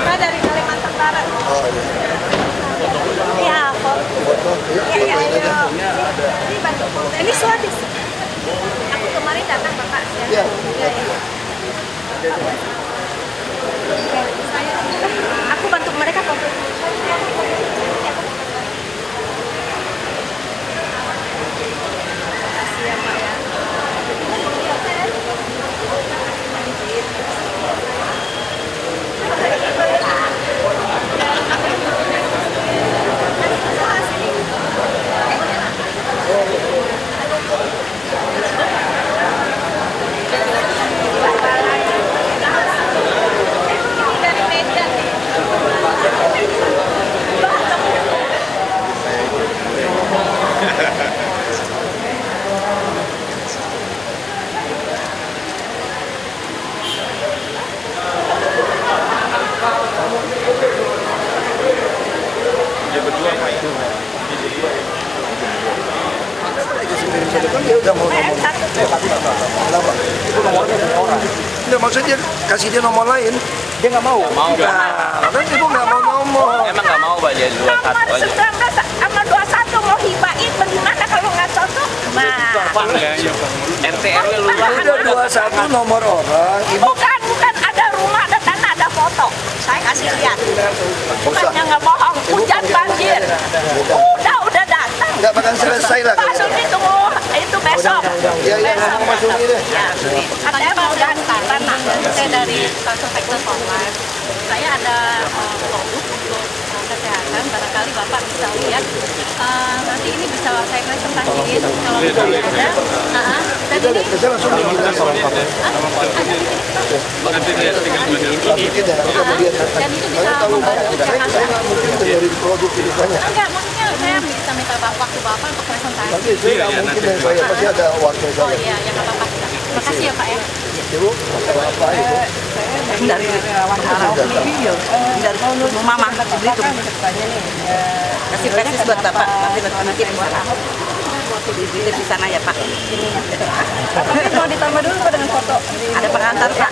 Kita dari Kalimantan Barat. Oh iya. Iya, foto. Iya. Ini Swadis. Aku kemarin datang Bapak. Iya. Aku bantu mereka foto. Makasih ya Pak ya. Dia udah mau ngomong. Kenapa? Itu nomornya orang. Nggak, maksudnya kasih dia nomor lain. Dia nggak mau. Mau nggak? Nah, kan ibu nggak mau nomor. Emang nggak mau Pak, dia 21 aja. 19 sama 21 mau hibain bagaimana kalau nggak cocok? Nah, RT RW lu Udah 21 nomor orang. Ibu bukan ada rumah, ada tanah, ada foto. Saya kasih lihat. Bukannya nggak bohong, hujan banjir. Udah datang. nggak bakal selesai lah. Pak Suni tunggu itu besok. Ya, Besok. Mas Suni deh. Ya, katanya mau daftar tanah. Saya dari Konsultektor Online. Saya ada produk untuk kesehatan. Barangkali Bapak bisa lihat. Nanti ini bisa saya presentasiin kalau misalnya ada. Dan ini Saya langsung di kita sama Pak. nanti dia tinggal dan itu bisa membantu Saya nggak mungkin dari produk itu banyak. enggak, maksudnya saya bisa minta waktu Bapak untuk presentasi. Nanti saya nggak mungkin dari saya pasti ada waktu Oh saya. iya, ya nggak apa-apa. Makasih ya Pak ya. Ibu masalah apa itu? Dari mama beli tuh kasih persis buat bapak nanti buat di sana ya Pak. Tapi mau ditambah dulu Pak dengan foto. Ada pengantar Pak.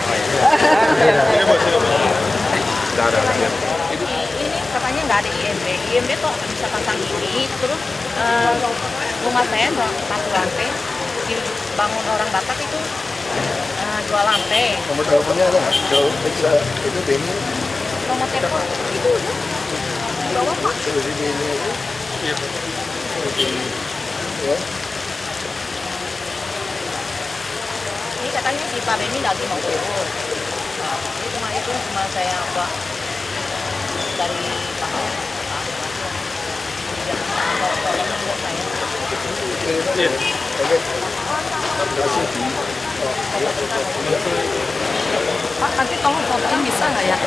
Ini katanya nggak ada IMB. IMB tuh bisa pasang ini, terus rumah saya 1 lantai, dibangun orang Batak itu 2 lantai. Nomor teleponnya ada nggak? Kalau bisa itu Beni. Nomor telepon itu udah bawa Pak. Terus di Beni itu. Ya. Ini katanya si Pak Beni lagi mau turun. Ini cuma saya buat dari Pak. Oke. Pak nanti tolong fotoin bisa nggak ya?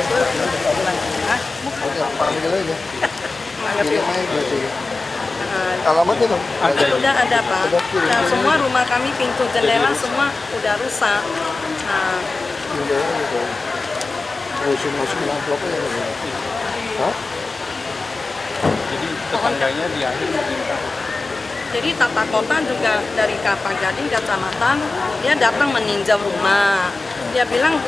Oke, panggil aja. Kirim aja berarti. Alamatnya dong. Udah ada Pak. Nah, semua rumah kami pintu jendela semua udah rusak. Nah, Tinggal aja dong. Masukin amplopnya ya. Hah? Jadi tetangganya di akhir minta. jadi tata kota juga dari Kelapa Gading kecamatan dia datang meninjau rumah. Dia bilang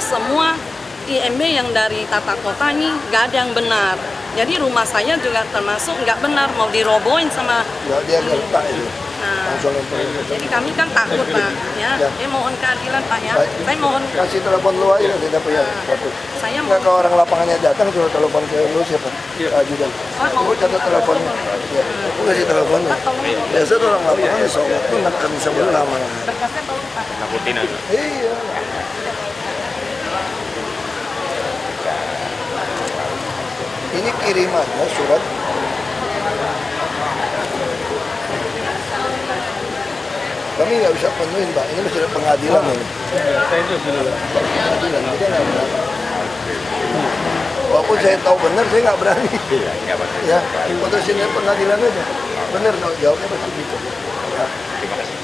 semua IMB yang dari tata kota ini nggak ada yang benar. Jadi rumah saya juga termasuk nggak benar, mau dirobohin sama. Ya, dia gertak itu. Nah, Langsung lempar. jadi kami kan takut Pak, ya. Saya mohon keadilan Pak ya. Saya mohon. Kasih telepon lu aja nanti dapat ya. Saya Nggak, mau. kalau orang lapangannya datang suruh telepon ke lu siapa? Ajudan. Aku catat teleponnya. Ya, aku kasih telepon. Biasa tuh orang lapangan sholat tuh kami sebelah mana. Berkasnya baru Pak. Takutin aja. Iya. Ini kirimannya surat kami nggak bisa penuhin, Pak. Ini masih ada pengadilan ini. Saya itu sudah. Pengadilan, kita nggak berani. Walaupun saya tahu benar, saya nggak berani. Iya, nggak apa-apa. Ya, putusin pengadilan aja. Benar, kalau jawabnya pasti gitu. Ya. Terima kasih.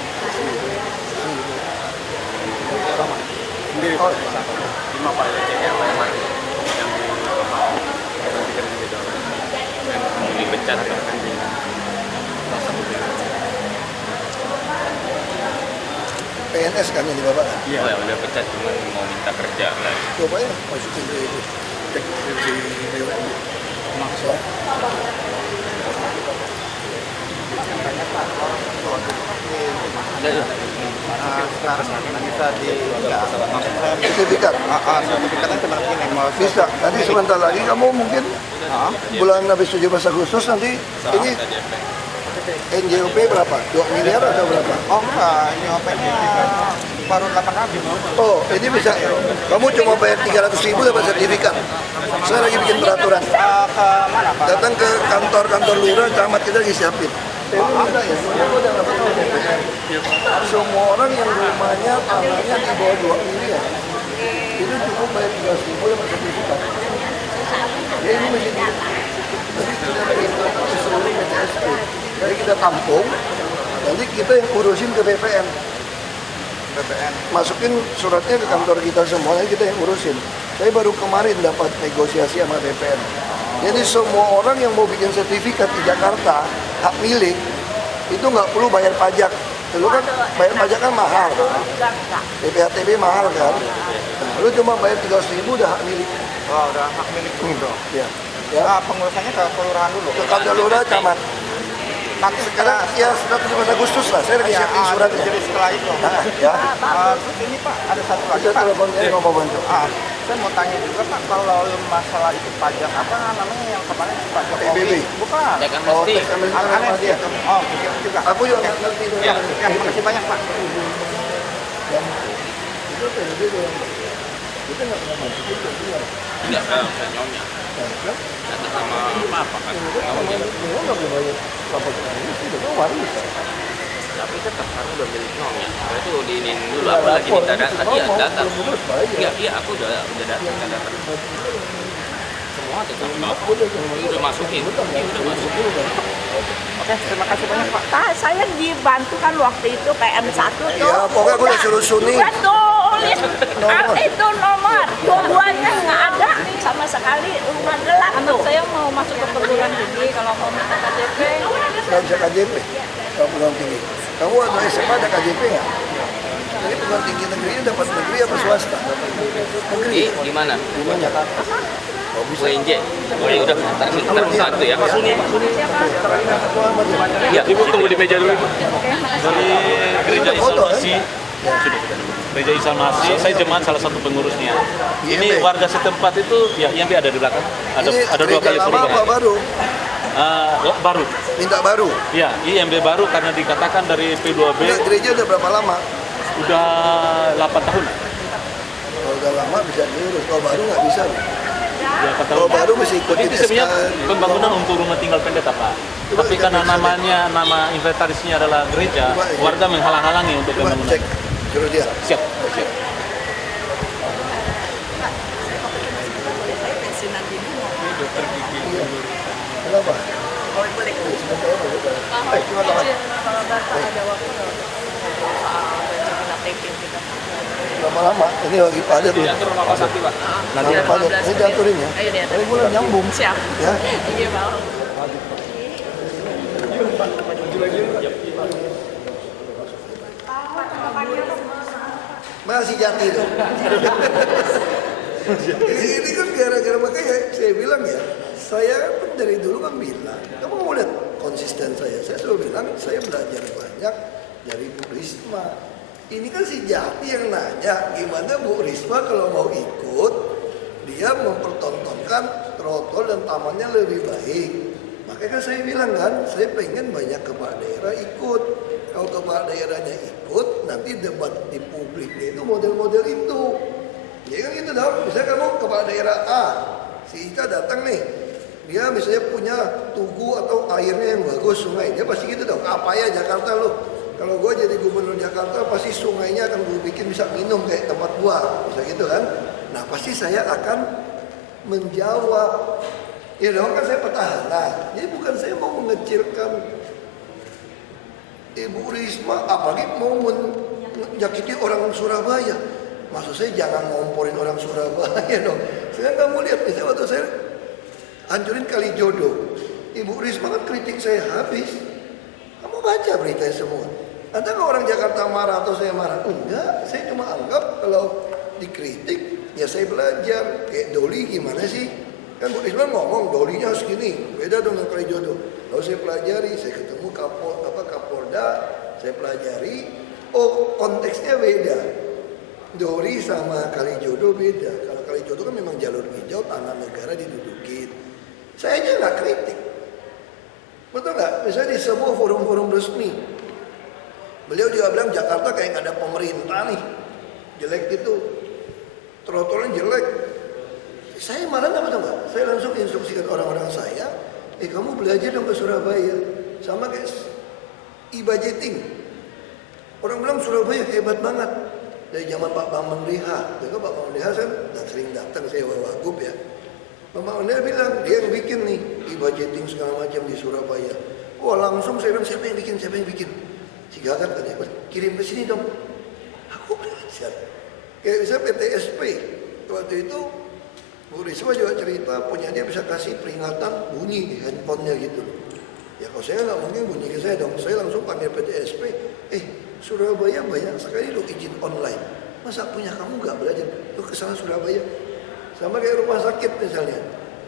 Sama. Sendiri Pak, lima Pak ya, CR Pak yang mati, yang dipecat atau PNS kan ini Bapak. Iya, oh, ya udah pecat cuma mau minta kerja lagi. Coba ya masukin ke itu. Cek di BUMN. Maksud. Sekarang bisa di maksud saya Sertifikat. sertifikatnya seperti ini mau Bisa. Nanti sebentar lagi kamu mungkin bulan habis 17 Agustus nanti ini NJOP berapa? 2 miliar atau berapa? oh enggak ini OP-nya baru 8 kali. Oh, ini bisa. Kamu cuma bayar 300.000 dapat sertifikat. Saya lagi bikin peraturan. Ke mana Pak? Datang ke kantor lurah, camat kita lagi siapin. Ini minta ya, aku udah dapat BPN. Semua orang yang rumahnya tanahnya di bawah 2 miliar, itu cukup bayar 300.000 dapat sertifikat. Ya ini mesti di. Jadi kita berimplementasi seluruh PTSP. Jadi kita tampung, nanti kita yang urusin ke BPN. Masukin suratnya ke kantor kita semua, nanti kita yang urusin. Saya baru kemarin dapat negosiasi sama BPN. Jadi semua orang yang mau bikin sertifikat di Jakarta, hak milik, itu nggak perlu bayar pajak. Dulu kan bayar pajak kan mahal. PPHTB mahal kan. Nah, lu cuma bayar 300.000 udah hak milik. Oh udah hak milik gitu. Ya. Ya. Pengurusannya ke kelurahan dulu. Ke kantor lurah, camat. Nanti Sekarang ya sudah 17 Agustus lah, saya lagi siapin suratnya. Jadi setelah itu. Nah, ya. Terus ini Pak ada satu lagi Bisa Pak. telepon saya mau bantu. Saya mau tanya juga Pak kalau masalah itu pajak apa namanya yang kemarin Pak Jokowi? PBB. Bukan. Ya kan Oh, mesti. teks amnesty Aneh sama dia. Oh begitu juga. Aku juga nggak ngerti itu. Ya, terima kasih banyak Pak. Dan itu PBB yang kita nggak pernah masukin ke dia. Tidak tahu, saya nyonya. Tidak sama apa-apa kan. Memang nggak boleh bayar apa ini sih, itu waris. Tapi tetap sekarang udah milik nyonya. Saya itu diinin dulu, aku lagi minta data. Iya, data. Iya, iya, aku udah data. Semua tetap udah masukin. Udah masukin. Oke, terima kasih banyak Pak. Saya dibantu kan waktu itu PM1 tuh. Ya, pokoknya aku udah suruh Suni. Udah tulis. Itu nomor. Tujuannya nggak ada sama sekali. Rumah gelap tuh. Saya mau masuk ke perguruan tinggi, kalau mau minta KTP, Nggak bisa KJP. Kalau perguruan tinggi. Kamu waktu SMA ada KJP nggak? Jadi perguruan tinggi negerinya dapat negeri apa swasta? Negeri. Di mana? Di mana Jakarta? Oh, bisa. UNJ. Oh ya udah, ntar bantu ya. Pak Suni. Ya, Ibu tunggu di meja dulu. Dari gereja foto, Isalmasi, gereja Isalmasi, saya jemaat salah satu pengurusnya. Ini warga setempat itu, ya IMB ada di belakang. Ada 2 kali lama apa perubahan. baru? Baru. Minta baru. Ya, IMB baru karena dikatakan dari P2B Enggak, gereja udah berapa lama? udah 8 tahun. Kalau udah lama bisa diurus, kalau baru nggak bisa. Ya, 8 tahun. Kalau baru mesti ikut Tapi itu SK. sebenarnya pembangunan untuk rumah tinggal pendeta, Pak. Coba Tapi kita karena periksa. nama inventarisnya adalah gereja, Coba, ya. warga menghalang-halangi untuk Coba pembangunan. cek, suruh dia. Siap. Kenapa? Sebentar ya, sebentar. Cuma tahan. kalau Bapak ada waktu soal KTP kita. Lama-lama, ini lagi padat. Iya, ke rumah Pak Sakti, Pak. Lagi padat. Ini diaturin ya. Ayo diaturin. Ini mulai nyambung. Siap. Ya. Iya, Pak. Masih jati itu. Ini kan gara-gara makanya saya bilang ya, saya pun dari dulu kan bilang, kamu mau lihat konsisten saya selalu bilang saya belajar banyak dari Bu Risma. Ini kan si Jati yang nanya, gimana Bu Risma kalau mau ikut, dia mempertontonkan trotol dan tamannya lebih baik. Makanya kan saya bilang kan, saya pengen banyak kepala daerah ikut. Kalau kepala daerahnya ikut, nanti debat di publiknya itu model-model itu. Ya kan gitu dong, misalnya kamu kepala daerah A, si Ika datang nih, dia misalnya punya tugu atau airnya yang bagus, sungai, dia pasti gitu dong, apa ya Jakarta lu? kalau gue jadi gubernur Jakarta pasti sungainya akan gue bikin bisa minum kayak tempat gua, bisa gitu kan. Nah pasti saya akan menjawab. Ya dong, kan saya petahana. Jadi bukan saya mau mengecilkan Ibu Risma, apalagi mau menyakiti orang Surabaya. Maksud saya jangan ngomporin orang Surabaya dong. Saya kamu lihat, misalnya waktu saya hancurin Kalijodo, Ibu Risma kan kritik saya habis. Kamu baca beritanya semua. Ada nggak orang Jakarta marah atau saya marah? Enggak, saya cuma anggap kalau dikritik, ya saya belajar. Kayak Doli gimana sih? Kan Bu Risma ngomong Dolinya segini, beda dong dengan Kalijodo. Lalu saya pelajari, saya ketemu Kapolda, saya pelajari. Oh, konteksnya beda. Doli sama Kalijodo beda. Kalau Kalijodo kan memang jalur hijau, tanah negara didudukin. Saya aja nggak kritik. Betul nggak? Misalnya di sebuah forum-forum resmi, beliau juga bilang Jakarta kayak nggak ada pemerintah nih, jelek gitu, trotoarnya jelek. Saya marah nggak? Saya langsung instruksikan orang-orang saya, kamu belajar dong ke Surabaya, sama kayak e-budgeting. Orang bilang Surabaya hebat banget dari zaman Pak Bambang Deha. Jadi Pak Bambang Deha saya sering datang, saya wagub ya. Pak Bambang Deha bilang dia yang bikin nih e-budgeting segala macam di Surabaya. Wah langsung saya bilang siapa yang bikin? Si Gagat katanya, kirim ke sini dong. Aku belajar. Kayak misalnya PTSP waktu itu Bu Risma juga cerita punya dia bisa kasih peringatan bunyi di handphonenya gitu. Ya kalau saya nggak mungkin bunyi ke saya dong. Saya langsung panggil PTSP. Surabaya banyak sekali lo izin online. Masa punya kamu nggak belajar? Lo kesana Surabaya. Sama kayak rumah sakit misalnya.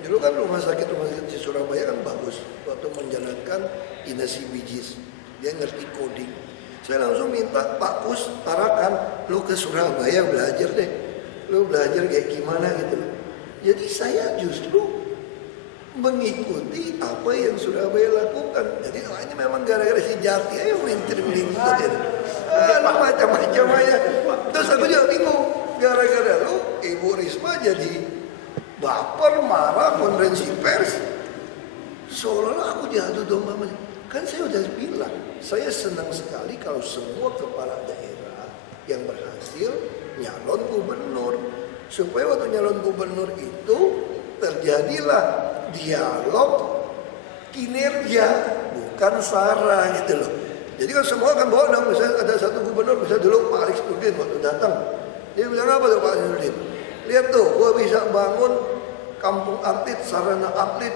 Dulu kan rumah sakit di Surabaya kan bagus. Waktu menjalankan Inasi Bijis. Dia ngerti coding. Saya langsung minta Pak Kus Tarakan, lo ke Surabaya belajar deh. Lo belajar kayak gimana gitu. Jadi saya justru mengikuti apa yang Surabaya lakukan. Jadi ini memang gara-gara si Jati ayo melintir-melintir gitu. Macam-macam aja. Terus aku juga bingung. Gara-gara lu Ibu Risma jadi baper, marah, konferensi pers. Seolah-olah aku diadu domba. Kan saya udah bilang, saya senang sekali kalau semua kepala daerah yang berhasil nyalon gubernur. Supaya waktu nyalon gubernur itu terjadilah dialog kinerja, bukan sara gitu loh. Jadi kan semua kan bawa dong, misalnya ada satu gubernur, misalnya dulu Pak Alex Nurdin waktu datang. Dia bilang apa tuh Pak Alex Nurdin? Lihat tuh, gua bisa bangun kampung atlet, sarana atlet,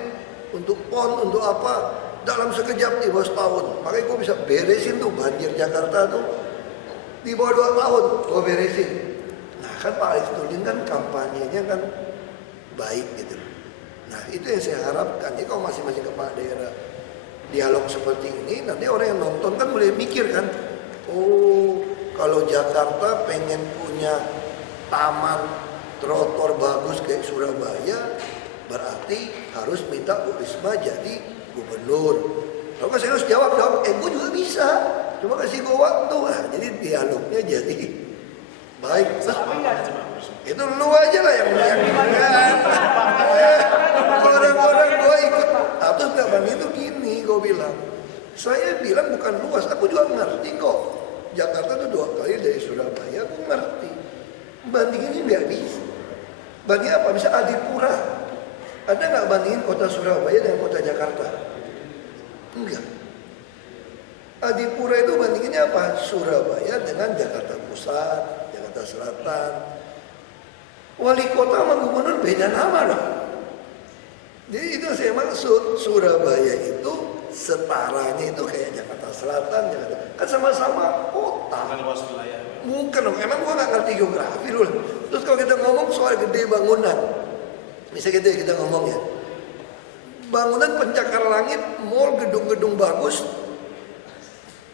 untuk PON, untuk apa, dalam sekejap di bawah setahun. Makanya gua bisa beresin tuh banjir Jakarta tuh di bawah 2 tahun, gua beresin. Nah kan Pak Alex Nurdin kan kampanyenya kan baik gitu. Nah itu yang saya harapkan. Jadi kalau masing-masing kepala daerah dialog seperti ini, nanti orang yang nonton kan boleh mikir kan, oh kalau Jakarta pengen punya taman trotoar bagus kayak Surabaya, berarti harus minta Bu Risma jadi gubernur. Kalau saya harus jawab dong, gue juga bisa, cuma kasih gue waktu. Nah, jadi dialognya jadi baik. Itu lu aja lah yang orang-orang gue ikut. Atau nggak bang itu gini, gue bilang. Saya bilang bukan luas, aku juga ngerti kok. Jakarta itu 2 kali dari Surabaya, aku ngerti. Bandinginnya nggak bisa. Banding apa? Bisa Adipura. Ada nggak bandingin kota Surabaya dengan kota Jakarta? Enggak. Adipura itu bandinginnya apa? Surabaya dengan Jakarta Pusat, Jakarta Selatan. Wali kota sama gubernur beda nama dong. Jadi itu saya maksud, Surabaya itu setaranya itu kayak Jakarta Selatan, Jakarta. Kan sama-sama kota. Bukan dong, emang gua nggak ngerti geografi dulu. Terus kalau kita ngomong soal gede bangunan, misalnya kita ngomong ya, bangunan pencakar langit, mall, gedung-gedung bagus,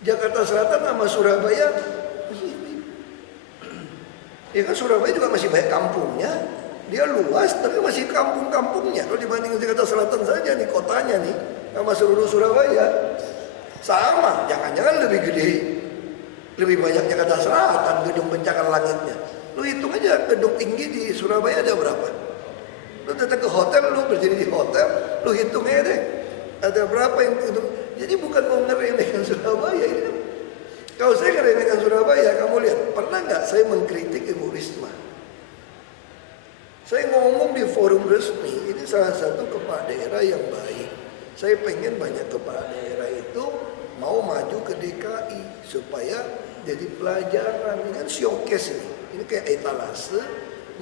Jakarta Selatan sama Surabaya, ya kan Surabaya juga masih banyak kampungnya, dia luas tapi masih kampung-kampungnya. Kalau dibandingin Jakarta Selatan saja nih kotanya nih, sama seluruh Surabaya sama, jangan-jangan lebih gede, lebih banyak Jakarta Selatan gedung pencakar langitnya. Lu hitung aja gedung tinggi di Surabaya ada berapa? Lu datang ke hotel, lu berdiri di hotel, lu hitung aja deh ada berapa yang gedung. Jadi bukan mau ngeremehkan Surabaya ini. Kalau saya ngeremehkan Surabaya, kamu lihat, pernah nggak saya mengkritik Ibu Risma? Saya ngomong di forum resmi, ini salah satu kepala daerah yang baik. Saya pengen banyak kepala daerah itu mau maju ke DKI supaya jadi pelajaran. Ini kan showcase ini. Ini kayak etalase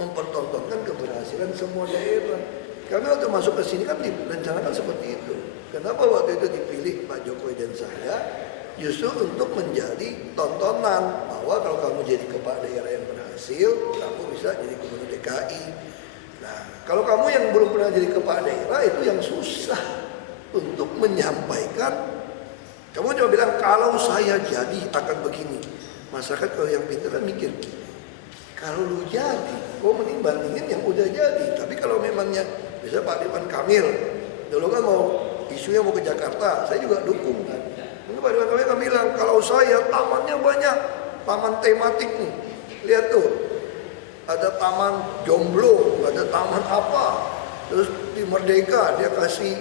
mempertontonkan keberhasilan semua daerah. Kami waktu masuk ke sini kan direncanakan seperti itu. Kenapa waktu itu dipilih Pak Jokowi dan saya? Justru untuk menjadi tontonan bahwa kalau kamu jadi kepala daerah yang berhasil, kamu bisa jadi gubernur DKI. Nah, kalau kamu yang belum pernah jadi kepala daerah itu yang susah untuk menyampaikan. Kamu cuma bilang kalau saya jadi akan begini. Masyarakat kalau yang pintar kan mikir, kalau lu jadi, kok mending bandingin yang udah jadi. Tapi kalau memangnya, bisa Pak Ridwan Kamil, dulu kan mau isunya mau ke Jakarta, saya juga dukung kan. Mungkin Pak Ridwan Kamil kan bilang, kalau saya tamannya banyak, taman tematik nih. Lihat tuh, ada taman jomblo, ada taman apa. Terus di Merdeka dia kasih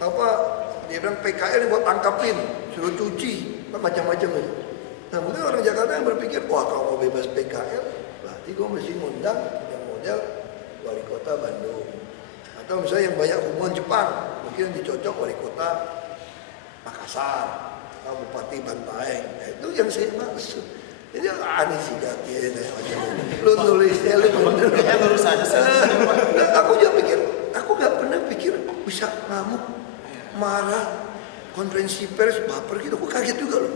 apa? Dia bilang PKL buat tangkapin, suruh cuci, macam-macam itu. Nah mungkin orang Jakarta yang berpikir, wah kalau mau bebas PKL, berarti gue mesti ngundang yang model wali kota Bandung. Atau misalnya yang banyak hubungan Jepang, mungkin yang dicocok wali kota Makassar, atau Bupati Bantaeng. Nah, itu yang saya maksud. Ini aneh sih jati ya, lu nulisnya lu bener. Aku juga pikir, aku nggak pernah pikir bisa ngamuk, marah, konferensi pers, baper gitu. Aku kaget juga loh.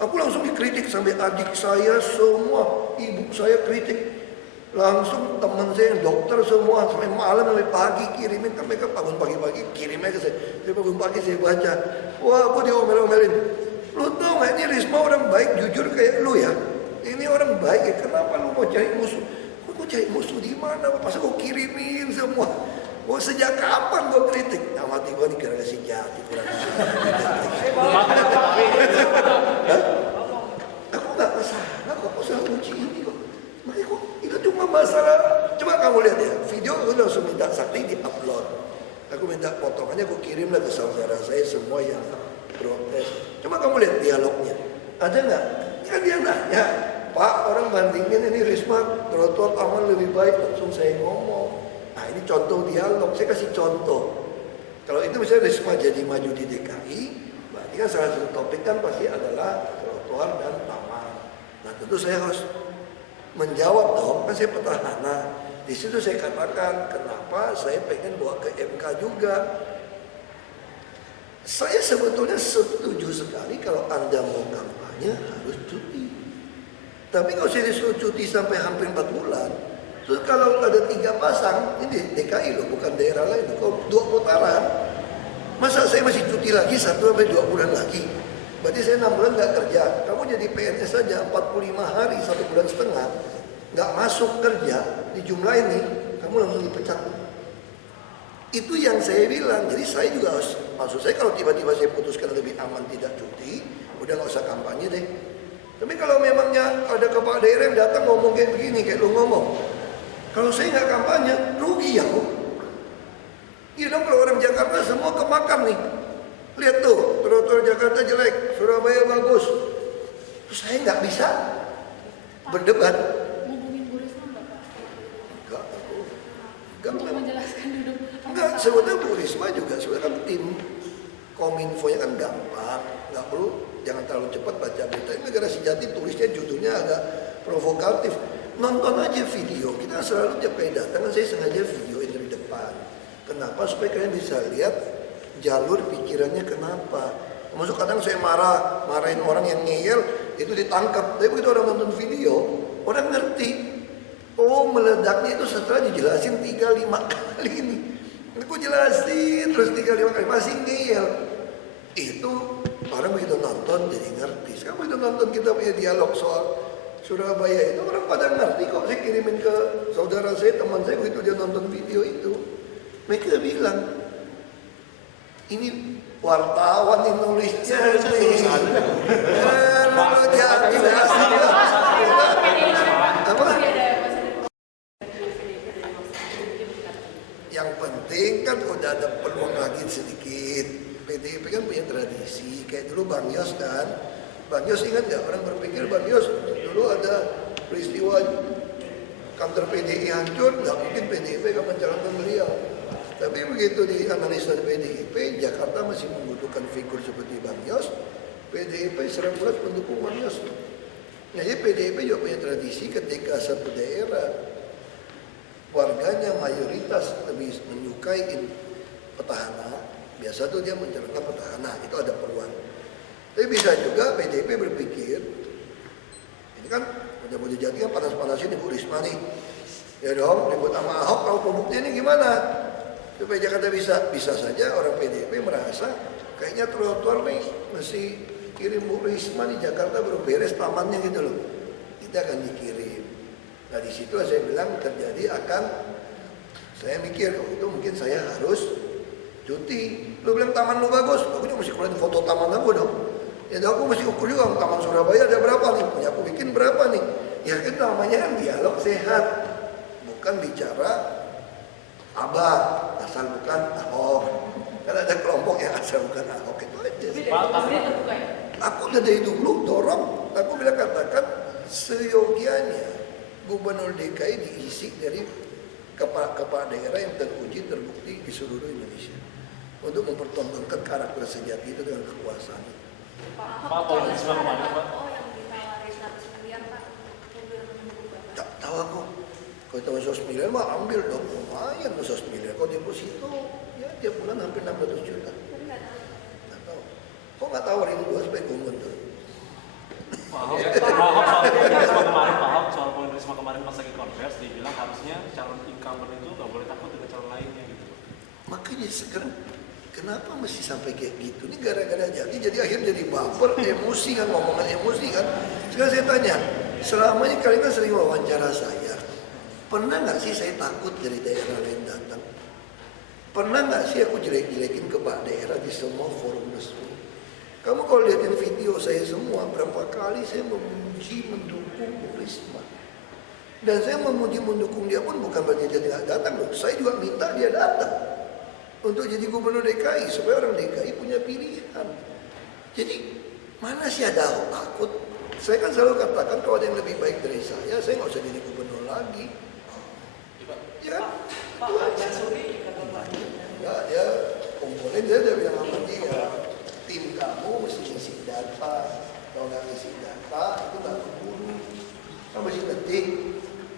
Aku langsung dikritik sampai adik saya semua, ibu saya kritik. Langsung teman saya yang dokter semua sampai malam sampai pagi kirimin, kan mereka bangun pagi-pagi kirimnya ke saya. Saya bangun pagi saya baca, wah aku diomel-omelin. Lu tau gak ini Risma orang baik jujur kayak lu ya? Ini orang baik ya, kenapa lu mau cari musuh? Aku cari musuh di mana? Pas aku kirimin semua. Wah sejak kapan gue kritik? Nah mati gue nih gara-gara si jati kurang. Aku gak masalah kok, aku selalu uji ini kok. Makanya kok itu cuma masalah. Coba kamu lihat ya, video aku langsung minta Sakti di-upload. Aku minta potongannya, aku kirimlah ke saudara saya semua yang protes. Coba kamu lihat dialognya. Ada nggak? Kan dia nanya, Pak orang bandingin ini Risma trotoar aman lebih baik. Langsung saya ngomong. Nah ini contoh dialog, saya kasih contoh. Kalau itu misalnya Risma jadi maju di DKI, berarti kan salah satu topik kan pasti adalah trotoar dan taman. Nah tentu saya harus menjawab dong, kan saya petahana. Di situ saya katakan kenapa saya pengen bawa ke MK juga. Saya sebetulnya setuju sekali kalau Anda mau kampanye harus cuti. Tapi kalau saya disuruh cuti sampai hampir 4 bulan, terus kalau ada 3 pasang, ini DKI loh, bukan daerah lain. Kalau 2 putaran, masa saya masih cuti lagi 1 sampai 2 bulan lagi? Berarti saya 6 bulan nggak kerja. Kamu jadi PNS saja 45 hari, 1 bulan setengah, nggak masuk kerja, di jumlah ini, kamu langsung dipecat. Itu yang saya bilang. Jadi saya juga harus, maksud saya kalau tiba-tiba saya putuskan lebih aman tidak cuti, udah nggak usah kampanye deh. Tapi kalau memangnya ada kepala daerah yang datang ngomong kayak begini, kayak lu ngomong, kalau saya nggak kampanye, rugi ya kok. Iya dong, kalau orang Jakarta semua kemakan nih. Lihat tuh, trotoar Jakarta jelek, Surabaya bagus. Terus saya nggak bisa berdebat. Enggak, sebetulnya Bu Risma juga sebenarnya kan tim Kominfo-nya kan gampang, nggak perlu, jangan terlalu cepat baca berita. Ini negara sejati tulisnya judulnya agak provokatif. Nonton aja video, kita selalu tiap kali datang saya sengaja videoin dari depan. Kenapa? Supaya kalian bisa lihat jalur pikirannya kenapa. Maksud kadang saya marahin orang yang ngeyel itu ditangkap. Tapi begitu orang nonton video, orang ngerti. Oh meledaknya itu setelah dijelasin 3-5 kali ini. Aku jelasin terus 3-5 kali masih ngeyel. Itu orang begitu nonton jadi ngerti. Sekarang begitu nonton kita punya dialog soal Surabaya itu orang pada ngerti kok. Saya kirimin ke saudara saya, teman saya begitu dia nonton video itu. Mereka bilang, ini wartawan yang nulisnya nih. Lalu jadi apa? Yang penting kan udah ada peluang lagi sedikit. PDIP kan punya tradisi, kayak dulu Bang Yos kan, Bang Yos ingat nggak? Orang berpikir Bang Yos dulu ada peristiwa kantor PDI hancur, nggak mungkin PDIP akan mencalonkan beliau. Tapi begitu dianalisa PDIP, Jakarta masih membutuhkan figur seperti Bang Yos. PDIP serem berat mendukung Bang Yos. Jadi PDIP juga punya tradisi ketika satu daerah warganya mayoritas lebih menyukai petahana, biasa tuh dia mencalonkan petahana, itu ada peluang. Tapi bisa juga PDIP berpikir, ini kan udah mau dijadi kan panas-panasin Ibu Risma nih, ya dong, ribut sama Ahok, kalau pembukti ini gimana? Supaya Jakarta bisa saja orang PDIP merasa kayaknya trotoar nih mesti kirim Bu Risma di Jakarta baru beres tamannya gitu loh. Kita akan dikirim. Nah di situ saya bilang terjadi akan, saya mikir kalau itu mungkin saya harus cuti. Lu bilang taman lu bagus, aku juga mesti keluarin foto taman aku dong. Ya aku mesti ukur juga taman Surabaya ada berapa nih, punya aku bikin berapa nih. Ya kan namanya kan dialog sehat, bukan bicara abah asal bukan Ahok. Kan ada kelompok yang asal bukan Ahok itu aja. Aku dari dulu dorong, aku bilang katakan seyogianya Gubernur DKI diisi dari kepala daerah yang teruji terbukti di seluruh Indonesia untuk mempertontonkan karakter sejati itu dengan kekuasaan. Pak, kalau Risma kemarin Pak, Tak tahu aku. Kalau tahu 100 miliar mah ambil dong, lumayan 100 miliar. Kalau deposito ya tiap bulan hampir 600 juta. Tak tahu. Kok nggak tawarin gua supaya gua mundur? Pak Ahok soal poin Risma kemarin pas lagi konversi dibilang harusnya calon incumbent itu nggak boleh takut dengan calon lainnya gitu. Makanya sekarang kenapa mesti sampai kayak gitu? Ini gara-gara jadi akhirnya jadi baper, emosi kan, ngomongan emosi kan. Sekarang saya tanya, selama ini kalian kan sering wawancara saya, pernah nggak sih saya takut dari daerah lain datang? Pernah nggak sih aku jelek-jelekin kepala daerah di semua forum resmi? Kamu kalau lihatin video saya semua, berapa kali saya memuji, mendukung Bu Risma. Dan saya memuji, mendukung dia pun bukan berarti dia tidak datang loh. Saya juga minta dia datang untuk jadi gubernur DKI supaya orang DKI punya pilihan. Jadi mana sih ada Ahok takut? Saya kan selalu katakan kalau ada yang lebih baik dari saya nggak usah jadi gubernur lagi. Ya, itu aja. Ya, dia komponen dia bilang sama dia, tim kamu mesti ngisi data. Kalau nggak ngisi data itu nggak keburu. Kan mesti ngetik,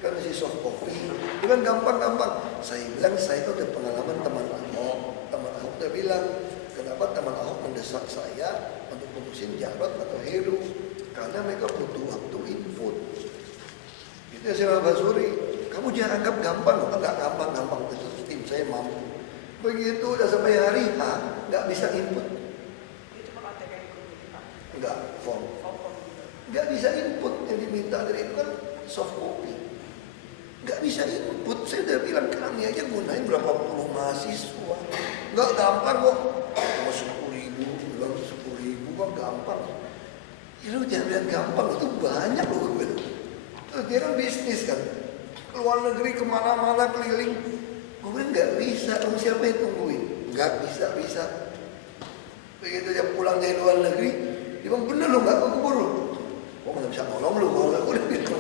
kan mesti soft copy. Itu kan gampang-gampang. Saya bilang saya itu ada pengalaman teman Ahok. Teman Ahok udah bilang, kenapa teman Ahok mendesak saya untuk putusin Jarod atau Heru? Karena mereka butuh waktu input. Itu yang saya bilang, Pak Suri, kamu jangan anggap gampang, nggak gampang-gampang itu tim saya mampu. Begitu udah sampai hari H, nggak bisa input. Nggak, form. Nggak bisa input, yang diminta dari itu kan soft copy. Nggak bisa input, saya udah bilang kami aja gunain berapa puluh mahasiswa. Nggak gampang kok, cuma 10.000, bilang 10.000 kok gampang. Ya lu jangan bilang gampang, itu banyak loh gue. Terus dia kan bisnis kan, keluar negeri kemana-mana keliling. Gue nggak bisa, dong siapa yang tungguin? Nggak bisa. Begitu dia pulang dari luar negeri, dia bilang bener lo nggak keburu. Gue nggak bisa nolong lu, kalau nggak udah gitu.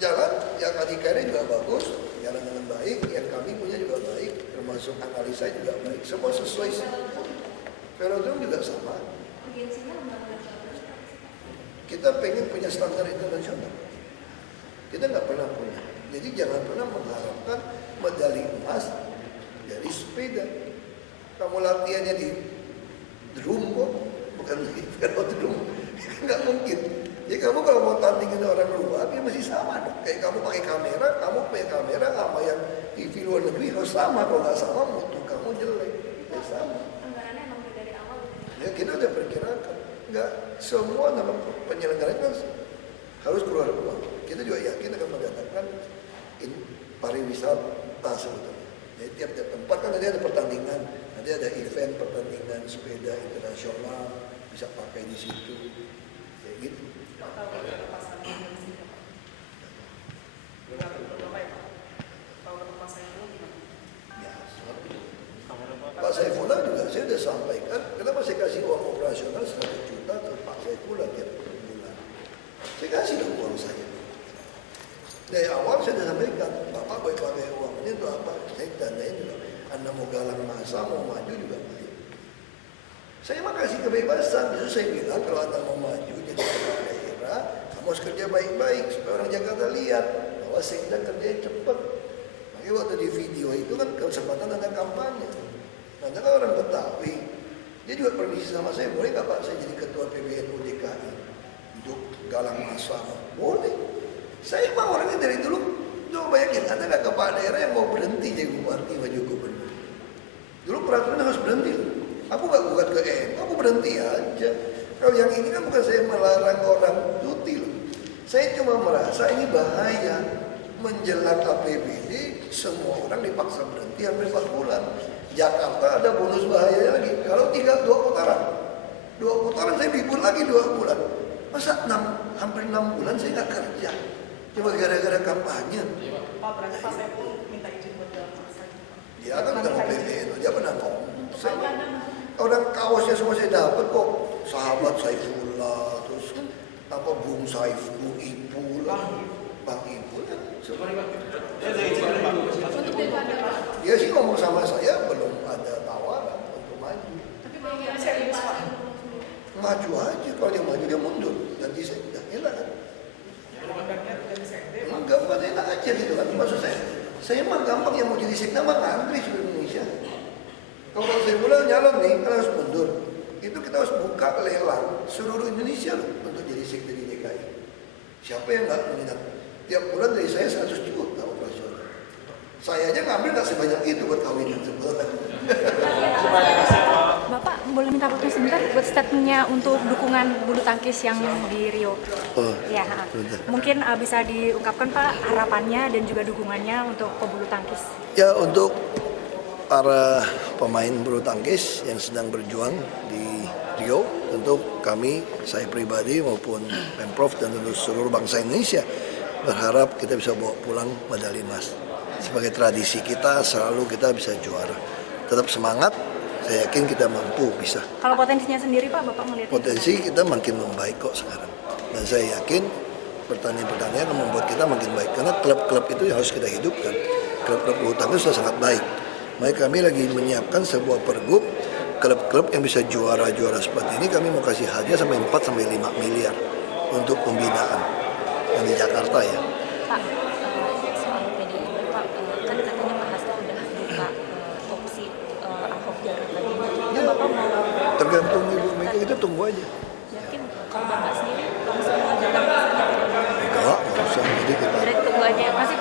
Jalan yang adikannya juga bagus, jalan dengan baik, yang kami punya juga baik, termasuk analisa juga baik. Semua sesuai. Velodrome juga sama. Kita pengen punya standar internasional. Kita nggak pernah punya. Jadi jangan pernah mengharapkan medali emas dari sepeda. Kamu latihannya di drum kok, bukan di velodrome. Nggak mungkin. Jadi kamu kalau mau tandingin orang luar, ya masih sama dong. Kayak kamu pakai kamera, kamu punya kamera sama yang TV luar negeri harus sama. Kalau nggak sama, mutu kamu jelek. Ya sama. Ya kita udah perkirakan. Nggak semua nama penyelenggara kan harus keluar uang. Kita juga yakin akan mendatangkan pariwisata sebetulnya. Jadi tiap-tiap tempat kan nanti ada pertandingan, nanti ada event pertandingan sepeda internasional bisa pakai di situ, kayak gitu. Ya, Pak Saifullah juga saya sudah sampaikan, kenapa saya kasih uang operasional 100 juta ke Pak Saifullah tiap bulan. Saya kasih dong uang saya. Dari awal saya sudah sampaikan, Bapak boleh pakai uang ini untuk apa? Saya tandain juga, Anda mau galang masa, mau maju juga baik. Saya mah kasih kebebasan, justru saya bilang kalau Anda mau maju jadi kepala daerah, kamu harus kerja baik-baik supaya orang Jakarta lihat bahwa Sekda kerjanya cepat. Makanya waktu di video itu kan kesempatan ada kampanye. Nah, kan orang Betawi, dia juga permisi sama saya, boleh nggak Pak saya jadi ketua PBNU DKI untuk galang masa? Boleh. Saya mah orangnya dari dulu, coba bayangin, ada nggak kepala daerah yang mau berhenti jadi bupati maju gubernur? Dulu peraturan harus berhenti. Aku nggak gugat ke aku berhenti aja. Kalau yang ini kan bukan saya melarang orang cuti loh. Saya cuma merasa ini bahaya. Menjelang APBD, semua orang dipaksa berhenti hampir 4 bulan. Jakarta ada bonus bahaya lagi. Kalau 2 putaran saya libur lagi 2 bulan. Masa hampir 6 bulan saya nggak kerja. Cuma gara-gara kampanye. Pak, berarti Pak Saiful minta izin buat dalam masa. Dia kan udah mau PBNU, dia pernah ngomong. Orang kaosnya semua saya dapat kok. Sahabat Saifullah, terus apa Bung Saiful, Bung Ipul, Bang Ipul kan. Dia sih ngomong sama saya belum ada tawaran untuk maju. Tapi bagaimana serius Pak? Maju aja, kalau dia maju dia mundur. Ganti saya udah enak kan. Enggak, bukan enak aja gitu kan. Maksud saya mah gampang yang mau jadi sekda mah ngantri seluruh Indonesia. Kalau saya mulai nyalon nih, kan harus mundur. Itu kita harus buka lelang seluruh Indonesia loh untuk jadi sekda di DKI. Siapa yang nggak minat? Tiap bulan dari saya 100 juta operasional. Saya aja ngambil nggak sebanyak itu buat kawinan sebulan. Bapak boleh minta waktu sebentar buat statementnya untuk dukungan bulu tangkis yang di Rio. Ya, mungkin bisa diungkapkan Pak harapannya dan juga dukungannya untuk pebulu tangkis. Ya, untuk para pemain bulu tangkis yang sedang berjuang di Rio, tentu kami, saya pribadi maupun Pemprov dan tentu seluruh bangsa Indonesia berharap kita bisa bawa pulang medali emas. Sebagai tradisi kita, selalu kita bisa juara. Tetap semangat, saya yakin kita mampu bisa. Kalau potensinya sendiri Pak, Bapak melihat Potensi kita makin membaik kok sekarang. Dan saya yakin pertandingan-pertandingan akan membuat kita makin baik. Karena klub-klub itu yang harus kita hidupkan. Klub-klub bulu tangkis sudah sangat baik. Makanya kami lagi menyiapkan sebuah pergub klub-klub yang bisa juara-juara seperti ini. Kami mau kasih hadiah sampai 4-5 miliar untuk pembinaan yang di Jakarta ya. Pak, soal PDIP Pak, kan katanya Pak Hasto udah buka opsi Ahok jarot lagi. Ya, Bapak mau tergantung Ibu Mega, kita tunggu aja. yakin kalau Bapak sendiri langsung mau datang ke sana? Enggak usah. Jadi kita Berarti tunggu aja. Masih